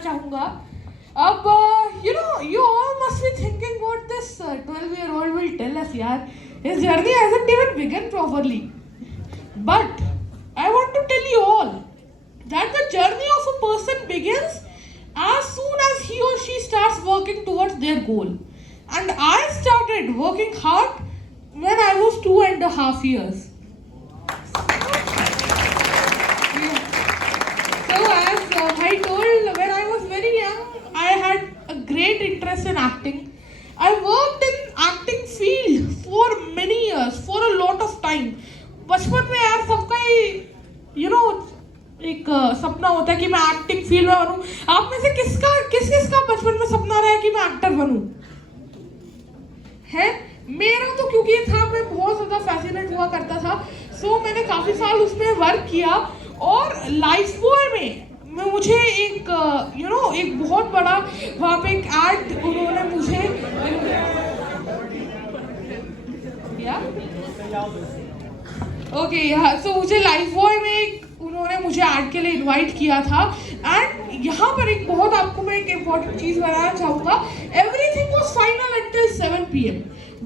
चाहूँगा। अब you all must be thinking what this 12-year-old will tell us यार. His journey hasn't even begun properly. But I want to tell you all that the journey of a person begins as soon as he or she starts working towards their goal. And I started working hard when I was 2.5 years. So as I told, when I was very young, I had a great interest in acting. I worked in acting field for many years, for a lot of time. बचपन में यार सबका ही एक सपना होता है कि मैं एक्टिंग फील्ड में बनूं। आप में से किसका बचपन में सपना रहा है कि मैं एक्टर बनूं? है मेरा तो क्योंकि ये था, मैं बहुत ज़्यादा फैसिनेट हुआ करता था। सो मैंने काफ़ी साल उसमें वर्क किया और लाइफ बॉय में मुझे एक एक बहुत बड़ा वहाँ पे एक एड उन्होंने मुझे सो मुझे लाइफ बॉय में उन्होंने मुझे ऐड के लिए इनवाइट किया था। एंड यहाँ पर एक बहुत आपको मैं एक इम्पॉर्टेंट चीज़ बताना चाहूँगा। Everything was final until 7 PM,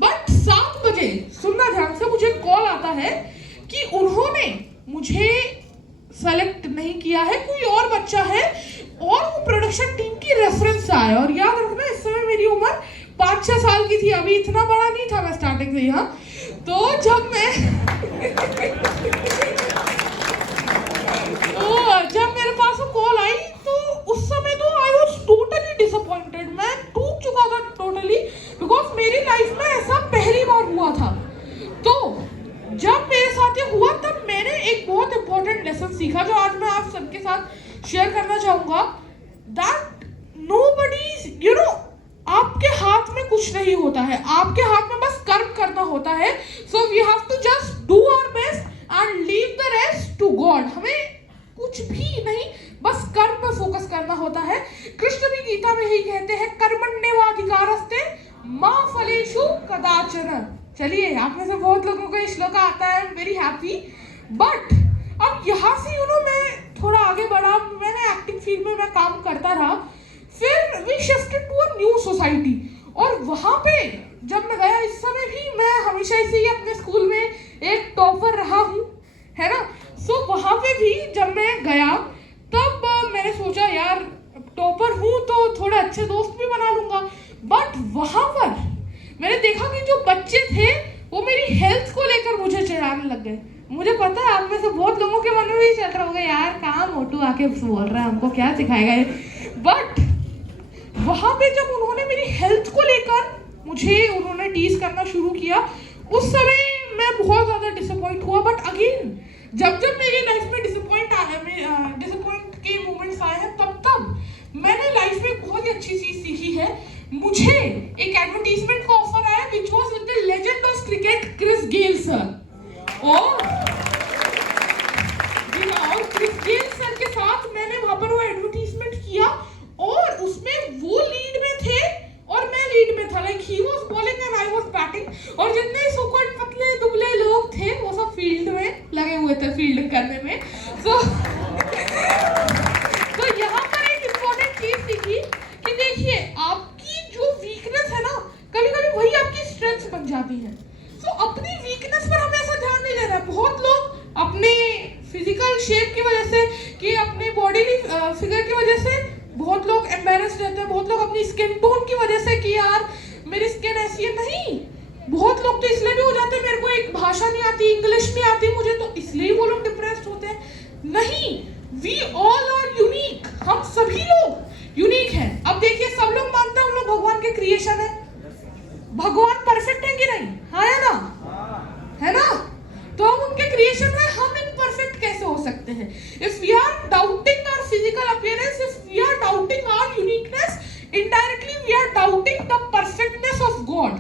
but 7 बजे सुनना ध्यान से, मुझे कॉल आता है कि उन्होंने मुझे सेलेक्ट नहीं किया है, कोई और बच्चा है और वो प्रोडक्शन टीम की रेफरेंस से आया। और याद रखना इस समय मेरी उम्र 5-6 साल की थी, अभी इतना बड़ा नहीं था मैं स्टार्टिंग से यहाँ। तो जब मेरे पास वो कॉल आई तो उस समय तो आई वॉज टोटली डिसअपॉइंटेड। मैं टूट चुका था टोटली, बिकॉज मेरी लाइफ में ऐसा पहली बार हुआ था। तो जब मेरे साथ ये हुआ तब मैंने एक बहुत इंपॉर्टेंट लेसन सीखा जो आज मैं आप सबके साथ शेयर करना चाहूंगा। दैट नोबडी आपके हाथ में कुछ नहीं होता है, आपके हाथ में बस कर्म करना होता है। So we have to just do our best and leave the rest to God. हमें कुछ भी नहीं, बस कर्म पर फोकस करना होता है। कृष्ण भी गीता में ही कहते हैं, कर्मण्येवाधिकारस्ते मा फलेषु कदाचन। चलिए, आप में से बहुत लोगों को ये श्लोक आता है, I am very happy. But अब यहाँ से मैं थोड़ा आगे बढ़ा, मैंने एक्टिंग फील्ड में मैं काम करता रहा। फिर we shifted to a new society और वहाँ पे जब मैं गया, इस समय भी मैं हमेशा से ही अपने स्कूल में एक टॉपर रहा हूँ, है ना। सो वहाँ पे भी जब मैं गया तब मैंने सोचा यार टॉपर हूँ तो थोड़े अच्छे दोस्त भी बना लूँगा। बट वहाँ पर मैंने देखा कि जो बच्चे थे वो मेरी हेल्थ को लेकर मुझे चिढ़ाने लग गए। मुझे पता है आप में से बहुत लोगों के मन में भी चल रहा होगा, यार कहाँ मोटू आके बोल रहा है, हमको क्या सिखाएगा ये। बट वहाँ पे जब उन्होंने मेरी हेल्थ को लेकर उन्होंने टीज करना शुरू किया, उस समय मैं बहुत ज़्यादा डिसअपॉइंट हुआ। बट अगेन जब मेरी लाइफ में डिसअपॉइंट के मोमेंट्स आए हैं, तब मैंने लाइफ में बहुत ही अच्छी चीज़ सीखी है। मुझे एक एडवर्टीजमेंट का ऑफर आया which was with the legend of cricket Chris Gayle sir. और क्रिस गेल सर के साथ मैंने वहां पर वो एडवर्टीजमेंट किया और उसमें वो लीड में थे और मैं लीड में था। Like he was bowling and I was batting और जितने सो कॉल्ड पतले दुबले लोग थे वो सब फील्ड में लगे हुए थे फील्डिंग करने में। तो यहाँ पर एक इम्पोर्टेंट चीज सीखी कि देखिए आपकी जो वीकनेस है ना, कभी कभी वही आपकी स्ट्रेंथ बन जाती है। सो अपनी वीकनेस पर हमें ऐसा ध्यान नहीं देना है। बहुत लोग अपने फिजिकल शेप की वजह से कि अपने बॉडी फिगर की वजह से बहुत लोग एम्बैरेस्ड रहते हैं। बहुत लोग अपनी स्किन टोन की वजह से कि यार मेरी स्किन ऐसी है, नहीं। बहुत लोग तो इसलिए भी हो जाते हैं, मेरे को एक भाषा नहीं आती, इंग्लिश नहीं आती मुझे, तो इसलिए वो लोग डिप्रेस्ड होते हैं। नहीं, वी ऑल आर यूनिक, हम सभी लोग यूनिक हैं। अब देखिए सब लोग मानते हैं हम लोग भगवान के क्रिएशन है। भगवान परफेक्ट है कि नहीं? हाँ है ना, है ना। तो हम उनके क्रिएशन में हम इम्परफेक्ट कैसे हो सकते हैं? If we are doubting our physical appearance, if we are doubting our uniqueness, indirectly we are doubting the perfectness of God.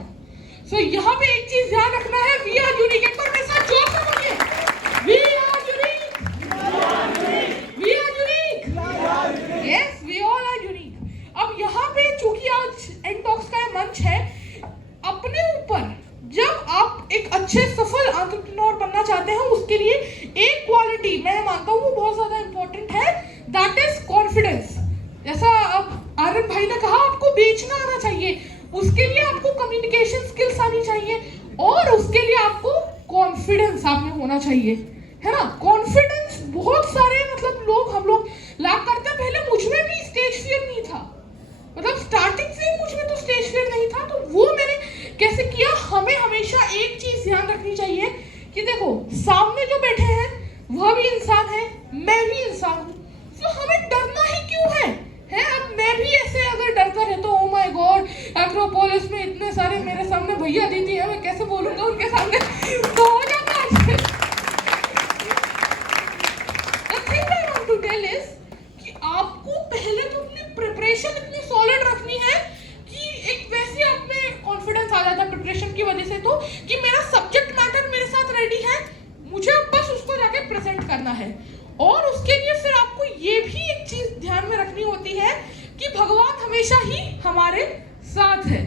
So यहाँ पे एक चीज ध्यान रखना है, वी आर यूनिक। एक बार मेरे साथ जोर से बोलिए, we are unique, we are unique, yes we all are unique. अब यहाँ पे चूंकि आज एंड टॉक्स का मंच है, अपने ऊपर जब आप एक अच्छे सफल एंटरप्रेन्योर बनना चाहते हैं, उसके लिए एक क्वालिटी मैं मानता हूँ वो बहुत ज्यादा इंपॉर्टेंट है, दैट इज कॉन्फिडेंस। जैसा उसके लिए आपको कम्युनिकेशन स्किल्स आनी चाहिए और उसके लिए आपको कॉन्फिडेंस आप में होना चाहिए, है ना। कॉन्फिडेंस बहुत सारे मतलब हम लोग लैक करते हैं। पहले मुझ में भी स्टेज फियर नहीं था, मतलब स्टार्टिंग से ही मुझ में तो स्टेज फियर नहीं था। तो वो मैंने कैसे किया, हमें हमेशा एक चीज ध्यान रखनी चाहिए कि देखो सामने जो बैठे हैं वह भी इंसान है, मैं भी इंसान हूँ, तो हमें डरना ही क्यों है? अब मैं भी ऐसे अगर डरता रहता हूँ, ओ माय गॉड एक्रोपोलिस में इतने सारे मेरे सामने भैया दीदी है, मैं कैसे बोलूंगा उनके सामने, तो हो जाता है। The thing I want to tell is कि आपको पहले तो अपनी प्रिपरेशन इतनी सॉलिड रखनी है कि एक वैसे आप में कॉन्फिडेंस आ जाता है प्रिपरेशन की वजह से, तो कि मेरा सब्जेक्ट मैटर मेरे साथ रेडी है, मुझे अब बस उसको जाके प्रेजेंट करना है। और उसके लिए फिर आपको ये भी एक चीज ध्यान में रखनी होती है कि भगवान हमेशा ही हमारे साथ है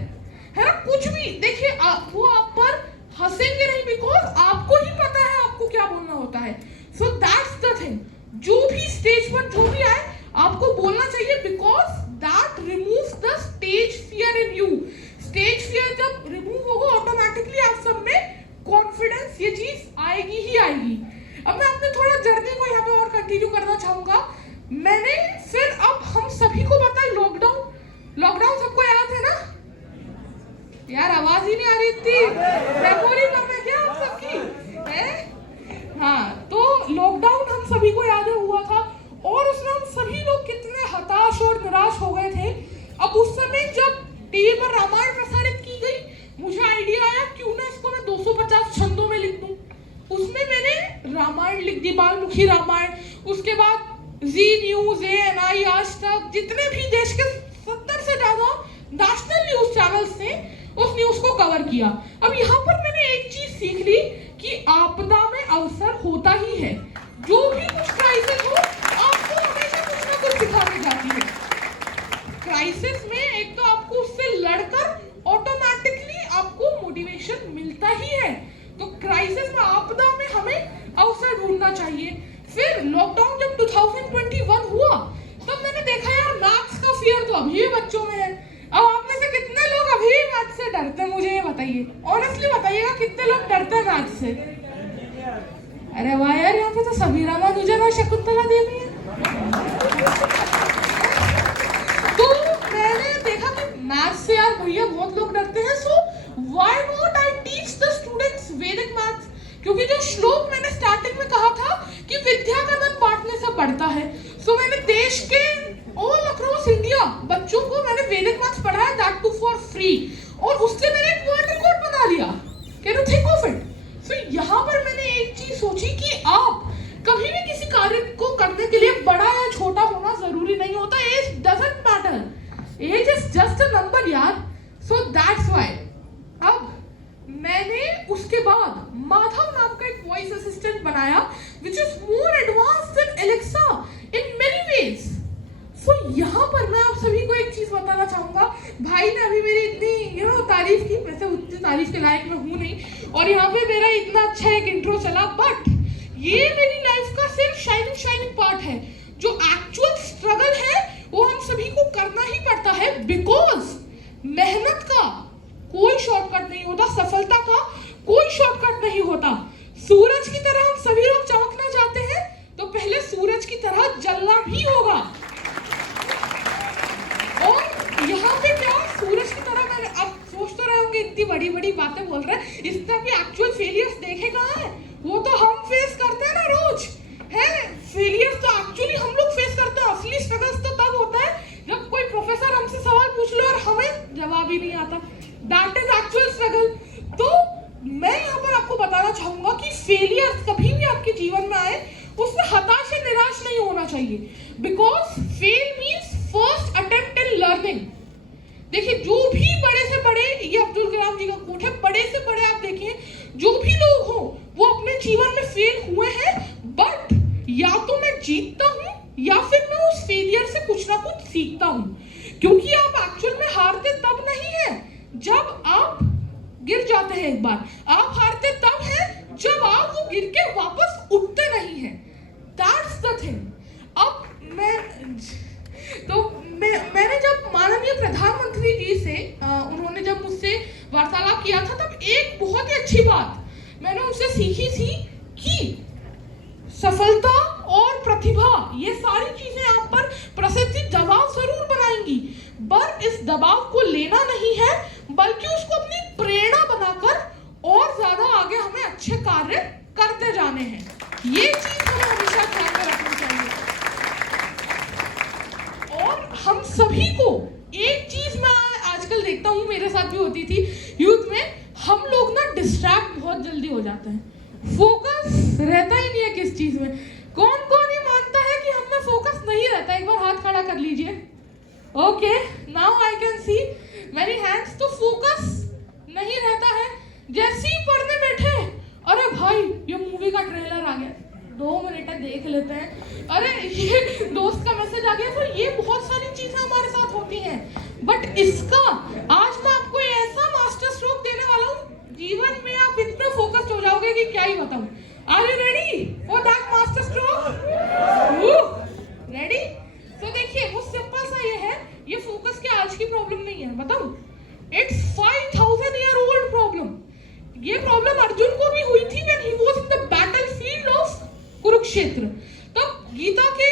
ना। कुछ भी देखिए वो आप पर हंसेंगे नहीं, बिकॉज आपको ही पता है आपको क्या बोलना होता है। सो दैट्स द थिंग, जो भी स्टेज पर जो भी आए आपको बोलना चाहिए, because that removes the stage fear in you. Stage fear जब रिमूव होगा ऑटोमेटिकली आप सब में कॉन्फिडेंस ये चीज आएगी ही आएगी। अब मैं अपने थोड़ा जर्नी को यहाँ पे और कंटिन्यू करना चाहूंगा। मैंने फिर अब हम सभी को पता है लॉकडाउन सबको याद है ना यार, आवाज ही नहीं आ रही थी, रिकॉर्डिंग कर रहे क्या आप सबकी है? हाँ, तो लॉकडाउन हम सभी को याद हुआ था और उसमें हम सभी लोग कितने हताश और निराश हो गए थे। अब उस समय जब टीवी पर रामायण प्रसारित की गई, मुझे आइडिया आया क्यों ना इसको मैं 250 छंदों में लिख दूं। उसमें मैंने रामायण लिख दी, बाल्मीकि रामायण। उसके बाद जी न्यूज, ANI, आज तक, जितने भी देश के 70 से ज्यादा नेशनल न्यूज चैनल्स ने उस न्यूज को कवर किया। अब यहाँ पर मैंने एक चीज सीख ली कि आपदा में अवसर होता ही है। जो भी कुछ क्राइसिस हो आपको हमेशा कुछ ना कुछ सिखाने जाती है। क्राइसिस में एक तो आपको उससे लड़कर ऑटोमेटिकली आपको मोटिवेशन मिलता ही है। तो क्राइसिस में, आपदा में हमें अवसर ढूंढना चाहिए। फिर लॉकडाउन जब 2021 हुआ तब मैंने देखा यार मैथ्स का फियर तो अभी भी बच्चों में है। अब आप में से कितने लोग अभी भी मैथ्स से डरते हैं, मुझे ये बताइए, ऑनेस्टली बताइएगा कितने लोग डरते हैं मैथ्स से? अरे वाह यार, यहाँ पे तो सभी रामानुजन और शकुंतला देवी है। तो मैंने देखा कि मैथ्स से यार भैया बहुत लोग डरते हैं। So why not I teach the students वैदिक मैथ्स, क्योंकि जो श्लोक मैंने स्टार्टिंग में कहा था कि विद्या का धन बांटने से बढ़ता है। सो मैंने देश के ऑल अक्रॉस इंडिया बच्चों को मैंने वैदिक मैथ्स पढ़ाया, दैट टू फॉर फ्री, और उससे मैंने एक वर्ल्ड रिकॉर्ड बना लिया। Can you think of it? So यहाँ पर मैंने एक चीज सोची कि आप कभी भी किसी कार्य को करने के लिए बड़ा या छोटा होना जरूरी नहीं होता। Age doesn't matter, age is just a number यार। सो दैट्स व्हाई अब मैंने उसके बाद माधव नाम का एक वॉइस असिस्टेंट बनाया which is more advanced than Alexa in many ways. So यहाँ पर मैं आप सभी को एक चीज बताना चाहूंगा। भाई ने अभी मेरी इतनी तारीफ की, वैसे उतनी तारीफ के लायक मैं हूँ नहीं, और यहाँ पे मेरा इतना अच्छा एक इंट्रो चला, बट ये मेरी लाइफ का सिर्फ शाइनिंग पार्ट है। जो एक्चुअल स्ट्रगल है वो हम सभी को करना ही पड़ता है, बिकॉज मेहनत का कोई शॉर्टकट नहीं होता, सफलता का कोई शॉर्टकट नहीं होता। सूरज की तरह हम सभी लोग चमकना चाहते हैं तो पहले सूरज की तरह जलना भी होगा। और यहाँ पे क्या सूरज की तरह, मैंने अब सोच तो रहे होंगे इतनी बड़ी बड़ी बातें बोल रहे हैं, इस तरह की एक्चुअल फेलियर्स देखे कहाँ है? वो तो हम फेस करते हैं ना रोज, है फेलियर्स तो एक्चुअली हम लोग फेस करते हैं। असली स्ट्रगल्स तो तब होता है जब कोई प्रोफेसर हमसे सवाल पूछ लो और हमें जवाब ही नहीं आता, दैट इज एक्चुअल स्ट्रगल। तो मैं यहाँ पर आपको बताना चाहूंगा कि फेलियर्स कभी भी आपके जीवन में आए उसमें हताश या निराश नहीं होना चाहिए, because fail means first attempt in learning. देखिए जो भी बड़े से बड़े, ये अब्दुल कलाम जी का कोट है, बड़े से बड़े आप देखिए जो भी लोग हो वो अपने जीवन में फेल हुए हैं, बट या तो मैं जीतता हूँ या फिर मैं उस फेलियर से कुछ ना कुछ सीखता हूँ। क्योंकि आप एक्चुअल में हारते तब नहीं है जब आप गिर जाते हैं एक बार, आप हारते तब है जब आप वो गिर के वापस उठते नहीं हैं। That's the thing. अब मैंने जब माननीय प्रधानमंत्री जी से उन्होंने वार्तालाप किया था, तब एक बहुत ही अच्छी बात मैंने उससे सीखी थी कि सफलता और प्रतिभा ये सारी चीजें आप पर प्रसिद्धि दबाव जरूर बनाएंगी, पर इस दबाव को लेना नहीं है, बल्कि उसको अपनी प्रेरणा बनाकर और ज्यादा आगे हमें अच्छे कार्य करते जाने हैं। ये चीज हमें हमेशा ध्यान में रखनी चाहिए। और हम सभी को एक चीज मैं आजकल देखता हूँ, मेरे साथ भी होती थी यूथ में, हम लोग ना डिस्ट्रैक्ट बहुत जल्दी हो जाते हैं, फोकस रहता ही नहीं है किस चीज में। कौन कौन ये मानता है कि हम में फोकस नहीं रहता? एक बार हाथ खड़ा कर लीजिए। Okay, now I can see many hands. तो फोकस नहीं रहता है। जैसे ही पढ़ने बैठे, अरे भाई ये मूवी का ट्रेलर आ गया, 2 मिनट देख लेते हैं, अरे ये दोस्त का मैसेज आ गया। तो ये बहुत सारी चीजें हमारे साथ होती हैं, बट इसका आज मैं आपको ऐसा मास्टर स्ट्रोक देने वाला हूँ, जीवन में आप इतने फोकस्ड हो जाओगे कि क्या ही बताऊं। Are you ready for that masterstroke? Ready? तो देखिए, वो सिंपल सा ये है, ये फोकस के आज की प्रॉब्लम नहीं है, बताऊं? It's 5000 year old problem. ये प्रॉब्लम अर्जुन को भी हुई थी when he was in the battlefield of Kurukshetra. तब गीता के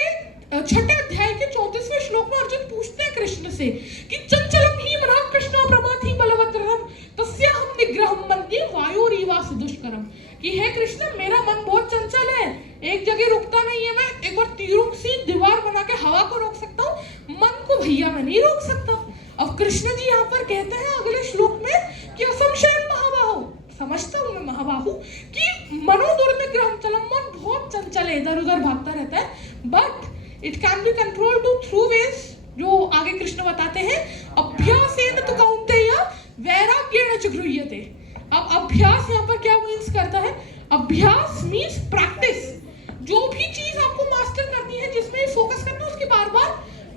6ठे अध्याय के 34वें श्लोक में अर्जुन पूछते हैं कृष्ण से कि चंचलम ही मनः कृष्ण प्रमाथि बलवत्रम तस्याहं निग्रहं मन्ये वायोरीवासु दुष्करम। कि हे कृष्ण, मेरा मन बहुत चंचल है, एक जगह रुकता नहीं है। मैं एक बार तीरों सी दीवार बना के हवा को रोक सकता हूँ, मन को भैया मैं नहीं रोक सकता। अब कृष्ण जी यहाँ पर कहते हैं अगले श्लोक में कि असंशयं महाबाहो, समझता हूँ मैं महाबाहु कि मनोदुर्निग्रहं चलम, मन बहुत चंचल है, इधर उधर भागता रहता है, but it can be controlled two through ways, जो आगे कृष्ण बताते हैं। अभ्यासेन तु कौन्तेय वैराग्येण च गृह्यते। अब अभ्यास यहाँ पर क्या मीन्स करता है? अभ्यास मीन्स प्रैक्टिस। जो भी चीज आपको मास्टर करनी है, जिसमें फोकस करना है, उसकी बार बार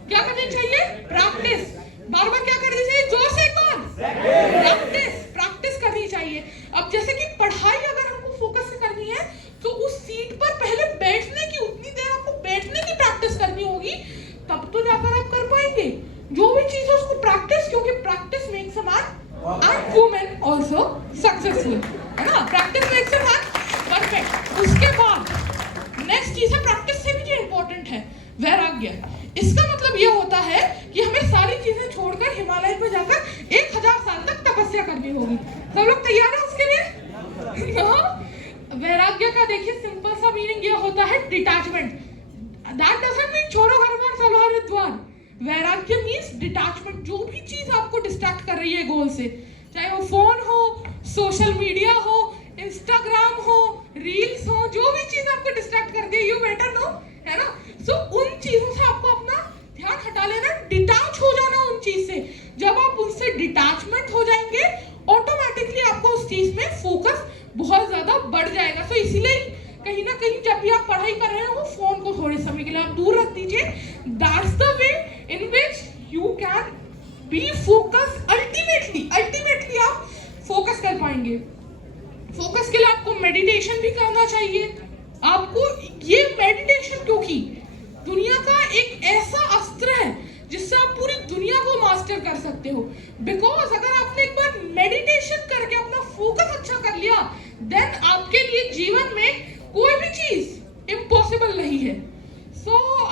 क्या करनी चाहिए? प्रैक्टिस। बार बार क्या करनी चाहिए? जोर से एक बार प्रैक्टिस करनी चाहिए। अब जैसे कि पढ़ाई अगर हमको फोकस से करनी है, तो उस सीट पर पहले बैठने की, उतनी देर आपको बैठने की प्रैक्टिस करनी होगी, तब तो जाकर आप कर पाएंगे। जो भी चीज है उसको प्रैक्टिस, क्योंकि practice makes a man and women also successful, है ना? Practice makes a man perfect. उसके बाद नेक्स्ट चीज है, प्रैक्टिस से भी जो इम्पोर्टेंट है, वैराग्य। इसका मतलब ये होता है कि हमें सारी चीजें छोड़कर हिमालय पे जाकर 1000 साल तक तपस्या करनी होगी। सब लोग तैयार हैं उसके लिए? वैराग्य का देखिए सिंपल सा मीनिंग ये होता है डिटैचमेंट। दैट डजंट मीन छोड़ो घर बार चलो हरिद्वार। वैराग्य मीन्स डिटैचमेंट। जो भी चीज आपको डिस्ट्रैक्ट कर रही है गोल से, चाहे वो फोन हो, सोशल मीडिया हो, इंस्टाग्राम हो, रील्स हो, जो भी चीज आपको डिस्ट्रैक्ट कर दी, यू बेटर नो, है ना? सो उन चीजों से आपको अपना ध्यान हटा लेना, डिटैच हो जाना उन चीज से। जब आप उनसे डिटैचमेंट हो जाएंगे, ऑटोमेटिकली आपको उस चीज में फोकस बहुत ज्यादा बढ़ जाएगा। सो इसीलिए कहीं ना कहीं जब भी आप पढ़ाई कर रहे हो, फोन को थोड़े समय के लिए आप दूर रख दीजिए। That's the way in which you can be focus. Ultimately आप फोकस कर पाएंगे। फोकस के लिए आपको मेडिटेशन भी करना चाहिए। आपको ये मेडिटेशन, क्योंकि दुनिया का एक ऐसा अस्त्र है जिससे आप पूरी दुनिया को मास्टर कर सकते हो। बिकॉज अगर आपने एक बार मेडिटेशन करके अपना फोकस अच्छा कर लिया, देन आपके लिए जीवन में कोई भी चीज इम्पॉसिबल नहीं है।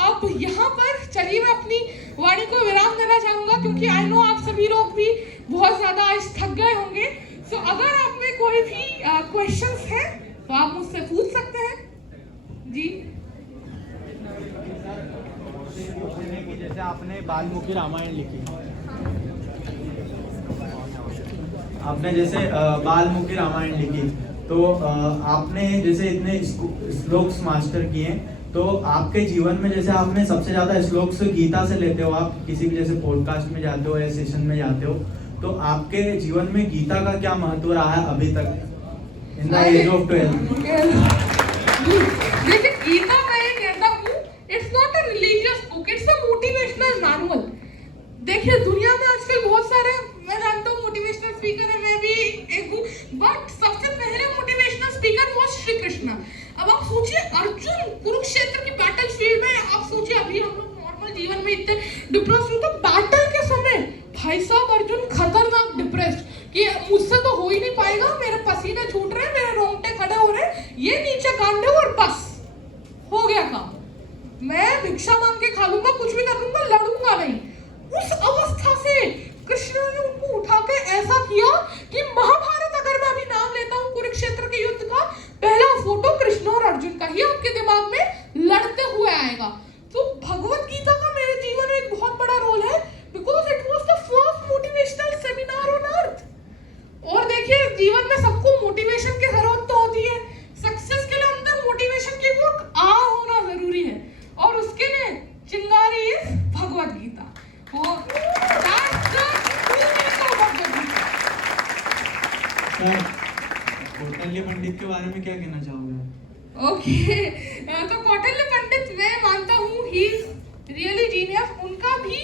अब यहाँ पर चलिए मैं अपनी वाणी को विराम देना चाहूंगा, क्योंकि आई नो आप सभी लोग भी बहुत ज्यादा आज थक गए होंगे। अगर आप में कोई भी क्वेश्चंस हैं तो आप मुझसे पूछ सकते हैं जी। जैसे आपने बालमुखी रामायण लिखी, आपने जैसे बालमुखी रामायण लिखी, तो आपने जैसे इतने श्लोक्स मास्टर किए, तो आपके जीवन में जैसे आपने सबसे ज्यादा श्लोक्स गीता से लेते हो, आप किसी भी जैसे पॉडकास्ट में जाते हो या सेशन में जाते हो, तो आपके जीवन में गीता का क्या महत्व रहा है अभी तक इन द एज ऑफ 12? देखिए, गीता मैं ये कहता हूँ, it's not a religious book, it's a motivational manual. देखिए, दुनिया में आजकल बहुत सारे, मैं जानता हूँ मोटिवेशनल स्पीकर है, मैं भी एक हूँ, बट सबसे पहले मोटिवेशनल स्पीकर वो श्री कृष्ण। अब आप सोचिए, अर्जुन कुरुक्षेत्र की बैटल फील्ड में, आप सोचिए अभी हम लोग नॉर्मल जीवन में इतने डिप्रेस हो, तो बैटल के समय भाई साहब अर्जुन खतरनाक डिप्रेस्ड कि मुझसे पंडित के बारे में क्या कहना चाहोगे? ओके, तो कौटिल्य पंडित मैं मानता हूँ ही रियली जीनियस। उनका भी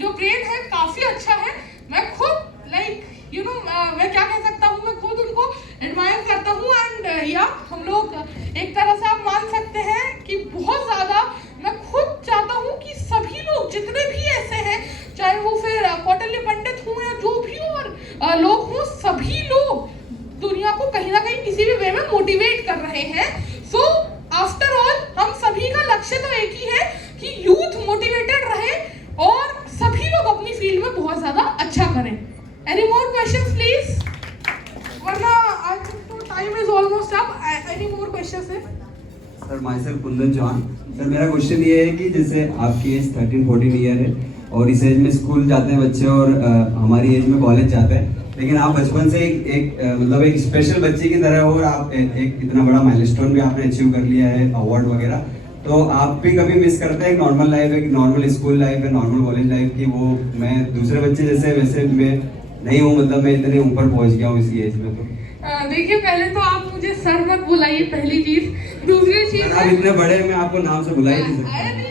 जो ब्रेन है काफी अच्छा है। मैं खुद मैं क्या कह सकता हूँ, मैं खुद उनको एडमायर करता हूँ। एंड या हम लोग एक तरह से आप मान सकते हैं कि बहुत ज्यादा मैं खुद चाहता हूँ कि सभी लोग जितने भी ऐसे हैं, चाहे वो फिर कौटिल्य पंडित हों या जो भी और लोग हों, सभी लोग दुनिया को कहीं ना कहीं किसी भी वे में मोटिवेट कर रहे हैं। सो आफ्टर ऑल हम सभी का लक्ष्य तो एक ही है कि यूथ मोटिवेटेड रहे और सभी लोग अपनी फील्ड में बहुत ज्यादा अच्छा करें। एनी मोर क्वेश्चंस प्लीज, वरना आई थिंक तो time is almost up. Any more questions है? Sir myself Kundan Chauhan. Sir मेरा क्वेश्चन ये है कि जैसे आपकी एज 13-14 ईयर है और इस एज में स्कूल जाते हैं बच्चे और हमारी एज में कॉलेज जाते हैं, लेकिन आप बचपन से मतलब एक स्पेशल बच्चे की तरह हो और आप एक इतना बड़ा माइलस्टोन भी आपने अचीव कर लिया है, अवार्ड वगैरह। तो आप भी कभी मिस करते हैं एक नॉर्मल लाइफ, एक नॉर्मल स्कूल लाइफ है, नॉर्मल कॉलेज लाइफ की? वो मैं दूसरे बच्चे जैसे वैसे मैं नहीं हूँ, मतलब मैं इतने ऊपर पहुँच गया हूँ इसी एज में। तो देखिए, पहले तो आप मुझे सर मत बुलाइए, पहली चीज। दूसरी चीज, आप इतने बड़े हैं, मैं आपको नाम से बुला ही नहीं सकता। अरे नहीं,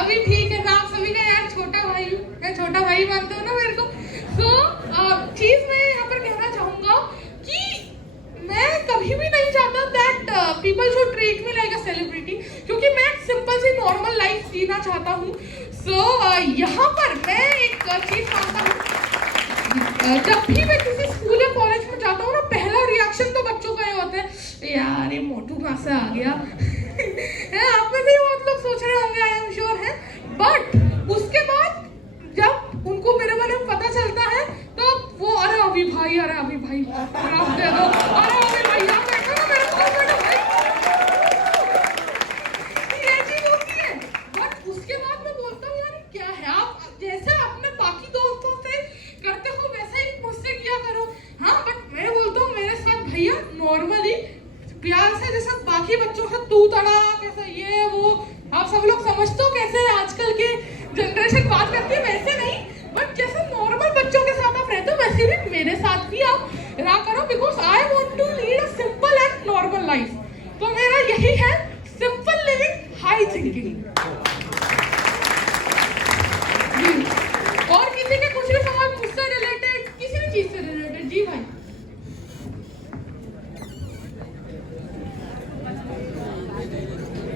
अभी ठीक है ना, आप सभी का यार छोटा भाई, मैं छोटा भाई मानते हो ना मेरे को। तो चीज मैं यहाँ पर कहना चाहूंगा कि मैं कभी भी नहीं चाहता that people should treat me like a celebrity, क्योंकि मैं एक सिंपल सी नॉर्मल लाइफ जीना चाहता हूँ। सो यहाँ पर मैं एक चीज मानता हूँ, जब भी मैं किसी स्कूल या कॉलेज में जाता हूँ ना, पहला रिएक्शन तो बच्चों का ये होता है, यार ये मोटू कहाँ से आ गया। आप में भी बहुत लोग सोच रहे होंगे, आई एम श्योर है। बट उसके बाद जब उनको मेरे बारे में पता चलता है तो वो अरे अभी भाई ऑटोग्राफ दे दो, अरे अभी भाई आप देखो ना मेरे को मेरा भाई, ये चीज होती है। बट उसके बाद मैं बोलता हूँ यार क्या है, आप जैसे अपने बाकी दोस्तों से करते हो वैसा ही मुझसे किया करो। हाँ, बट मैं बोलता हूँ मेरे साथ भैया नॉर्मली प्यार से, जैसे बाकी बच्चों से तू तड़ाक ऐसा ये वो, आप सब लोग समझते हो कैसे आजकल के जनरेशन बात करती है, वैसे नहीं। बट जैसे नॉर्मल बच्चों के साथ आप रहते हो वैसे भी मेरे साथ भी आप रहा करो, because I want to lead a simple and normal life. तो मेरा यही है, सिंपल लिविंग, हाई थिंकिंग। और किसी के कुछ भी सवाल मुझसे रिलेटेड, किसी भी चीज से रिलेटेड? जी भाई,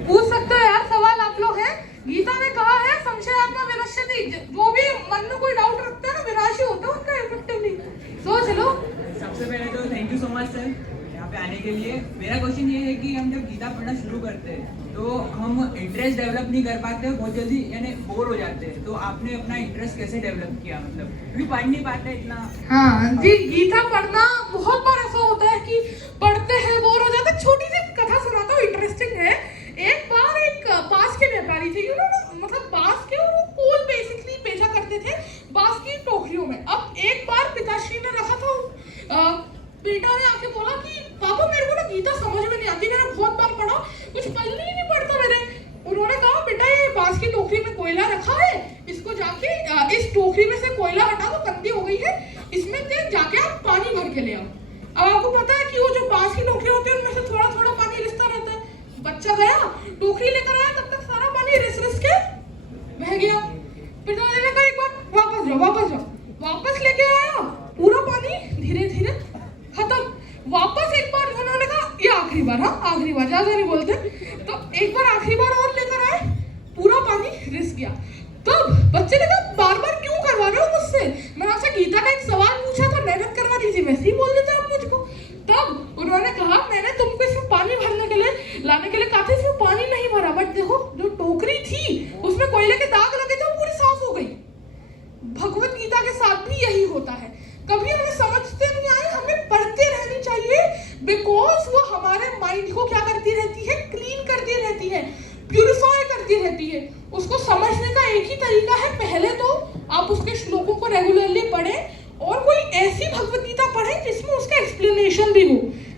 पूछ सकते हो यार, सवाल आप लोग हैं। गीता ने कहा है संशयात्मा विनश्यति, जो भी मन में कोई डाउट रखता है ना, विनाशी होता है उनका इफेक्टिवली। सोच लो। सबसे पहले तो thank you so much sir यहाँ पे आने के लिए। मेरा क्वेश्चन ये है कि हम जब गीता पढ़ना शुरू करते हैं तो हम इंटरेस्ट डेवलप नहीं कर पाते, बहुत जल्दी यानी बोर हो जाते हैं। तो आपने अपना इंटरेस्ट कैसे डेवलप किया, मतलब क्योंकि पढ़ नहीं पाते इतना? हाँ जी, गीता पढ़ना बहुत बार ऐसा होता है कि पढ़ते हैं बोर हो जाते हैं। छोटी सी कथा सुनाता हूँ, इंटरेस्टिंग है। एक बार एक बांस के व्यापारी थे, मतलब बांस के, और वो कोल बेसिकली बेचा करते थे बांस की टोकरियों में। अब एक बार पिताश्री ने रखा था, बेटा ने आके बोला कि पापा मेरे को ना गीता समझ में नहीं आती, मैंने बहुत बार पढ़ा, कुछ पल्ले ही नहीं पड़ता मेरे। उन्होंने कहा बेटा ये बांस की टोकरी में कोयला रखा है, इसको जाके इस टोकरी में से कोयला हटा दो, गंदी हो गई है, इसमें से जाके आप पानी भर के ले आओ। अब आपको पता है कि वो जो बांस की टोकरी होती है उनमें से थोड़ा थोड़ा पानी रिसता रहता है। बच्चा गया, टोकरी लेकर आया, तब तक सारा पानी रिस रिस के बह गया। पिताजी ने कहा एक बार वापस जाओ। वापस लेके आया, पूरा पानी धीरे धीरे खत्म। वापस एक बार उन्होंने कहा ये आखिरी बार, हाँ आखिरी बार, ज्यादा नहीं बोलते। तो एक बार आखिरी बार और लेकर आए, पूरा पानी रिस गया। तब बच्चे ने कहा बार बार क्यों करवा रहे हो मुझसे, मैंने आपसे गीता का एक सवाल पूछा था, मेहनत करवा दी थी, वैसे ही बोल देते आप मुझको। तब उन्होंने कहा मैंने तुमको इसमें पानी भरने के लिए लाने के लिए कहा था, इसमें पानी नहीं भरा, बट देखो जो टोकरी थी उसमें कोयले के दाग लगे थे, वो पूरी साफ हो गई। भगवत गीता के साथ भी यही होता है, कभी हमें समझते नहीं आए, हमें पढ़ते रहनी चाहिए, बिकॉज वो हमारे माइंड को क्या करती रहती है, क्लीन करती रहती है, प्यूरिफाई करती रहती है। उसको समझने का एक ही तरीका है, पहले तो आप उसके श्लोकों को रेगुलरली पढ़ें और कोई ऐसी भगवत गीता पढ़ें जिसमें उसका एक्सप्लेनेशन भी हो।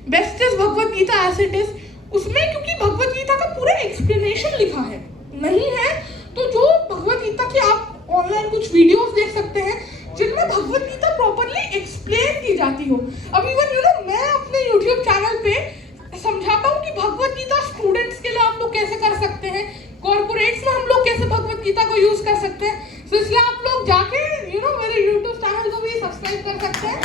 Best is Bhagavad Gita as it is, उसमें क्योंकि भगवत गीता का पूरा एक्सप्लेनेशन लिखा है। नहीं है तो जो भगवत गीता की आप ऑनलाइन कुछ वीडियोस देख सकते हैं जिनमें भगवत गीता प्रॉपर्ली एक्सप्लेन की जाती हो। अब इवन मैं अपने YouTube चैनल पे इसलिए आप लोग जाके मेरे YouTube चैनल को भी सब्सक्राइब कर सकते हैं,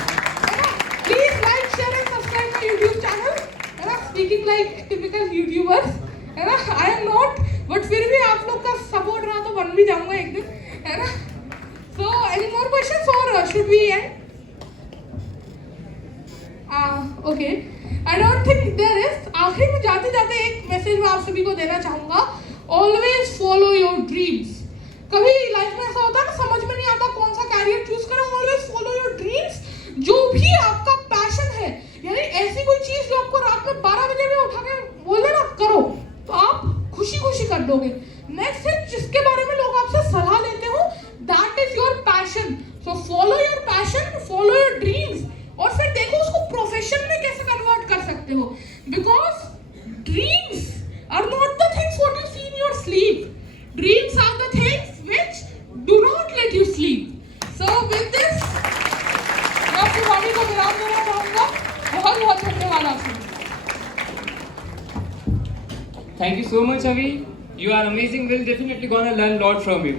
है ना। Please like share and subscribe my YouTube channel, है ना। स्पीकिंग लाइक टिपिकल यूट्यूबर्स, है ना, आई एम नॉट, बट फिर भी आप लोग का सपोर्ट रहा तो बन भी जाऊंगा एक दिन, है ना। So any more questions or should we end? Okay, I don't think there is. आखिर में जाते जाते एक मैसेज मैं आप सभी को देना चाहूंगा, ऑलवेज फॉलो योर ड्रीम्स। कभी लाइफ में ऐसा होता है ना, समझ में नहीं आता कौन सा कैरियर चूज करें, ऑलवेज फॉलो योर ड्रीम्स। जो भी आपका पैशन है, यानी ऐसी कोई चीज जो आपको रात में 12 बजे में उठा के बोले ना करो, तो आप खुशी खुशी कर दोगे। नेक्स्ट है, जिसके बारे में लोग आपसे सलाह लेते हो, that is your passion. So follow your passion, follow your dreams, और फिर देखो उसको प्रोफेशन में कैसे कन्वर्ट कर सकते हो, because dreams are not the things what you see in your sleep, dreams are the things which do not let you sleep. So with this मैं अपनी वाणी को विराम देना चाहूंगा। बहुत बहुत धन्यवाद आपसे। Thank you so much, Avi. You are amazing. We'll definitely gonna learn a lot from you.